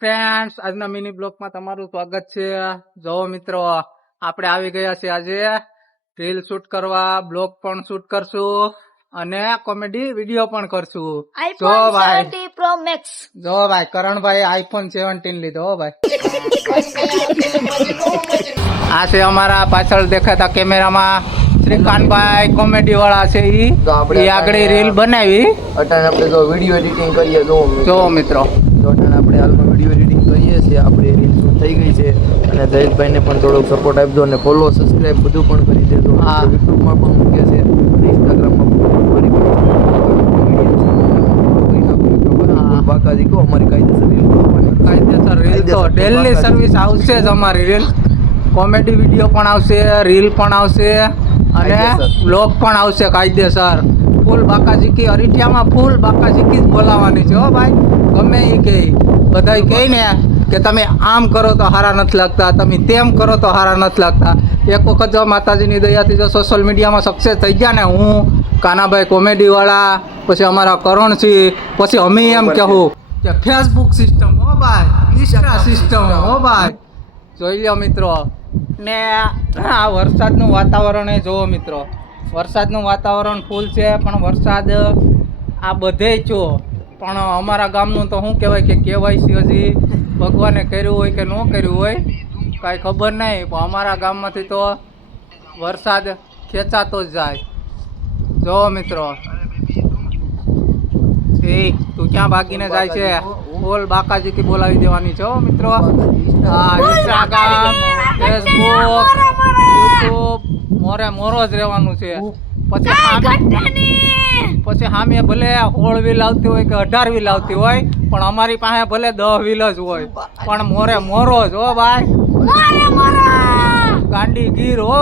Friends, આજના mini બ્લોગમાં તમારું સ્વાગત છે. જો મિત્રો, આપણે આવી ગયા છે આજે રીલ શૂટ કરવા, બ્લોગ પણ શૂટ કરશું અને કોમેડી વિડીયો પણ કરશું. જો ભાઈ, જો ભાઈ, કરણભાઈ આઈફોન 17 લીધો. હો ભાઈ, આ છે અમારા પાછળ દેખાતા કેમેરામાં શ્રીકાંતભાઈ, કોમેડી વાળા છે. ઈ આગળ રીલ બનાવી. અટાણે આપણે જો વિડીયો એડિટિંગ કરીએ. જો મિત્રો, અટાણે આપણે હાલમાં વિડીયો એડિટિંગ કરીએ છીએ. આપણે રીલ શૂટ થઈ ગઈ છે અને જયેશભાઈને પણ થોડોક સપોર્ટ આપજો અને ફોલો સબસ્ક્રાઇબ બધું પણ કરી દેજો. હા, યુટ્યુબમાં પણ મૂકે છે અને ઇન્સ્ટાગ્રામમાં પણ બાકાજી કહો અમારી કાયદેસર રીલ તો ડેલી સર્વિસ આવશે જ. અમારી રીલ કોમેડી વિડીયો પણ આવશે, રીલ પણ આવશે અને બ્લોગ પણ આવશે કાયદેસર. ફૂલ બાકાજીકી અરીઠિયામાં ફૂલ બાકાજીકી જ બોલાવાની છે. હો ભાઈ, ગમે એ કહે, બધા કહે ને કે તમે આમ કરો તો સારા નથી લાગતા, તમે તેમ કરો તો સારા નથી લાગતા. એક વખત જો માતાજીની દયાથી જો સોશિયલ મીડિયામાં સક્સેસ થઈ ગયા ને, હું કાનાભાઈ કોમેડી વાળા, પછી અમારા કરણસિંહ, પછી અમે એમ કહેવું કે ફેસબુક સિસ્ટમ. હો ભાઈ, ઇન્સ્ટા સિસ્ટમ. હો ભાઈ, જોઈ લો મિત્રો. ને આ વરસાદનું વાતાવરણ એ જોવો મિત્રો, વરસાદનું વાતાવરણ ફૂલ છે. પણ વરસાદ આ બધે છો, પણ અમારા ગામનું તો શું કહેવાય કે KYC હજી ભગવાને કર્યું હોય કે ન કર્યું હોય કાંઈ ખબર નહીં, પણ અમારા ગામમાંથી તો વરસાદ ખેંચાતો જ જાય. જો મિત્રો, તું ક્યાં ભાગીને જાય છે? બોલ, બાકાજીથી બોલાવી દેવાની છે. હો મિત્રો, હા, ઇન્સ્ટાગ્રામ, ફેસબુક, યુટ્યુબ મોરે મોરો જ રહેવાનું છે. પછી સામે ભલે 16 વ્હીલ આવતી હોય કે 18 વ્હીલ આવતી હોય, પણ અમારી પાસે ભલે 10 વ્હીલ જ હોય, પણ મોરે મોરો જ. હો ભાઈ, ગાંડી ગીર. હો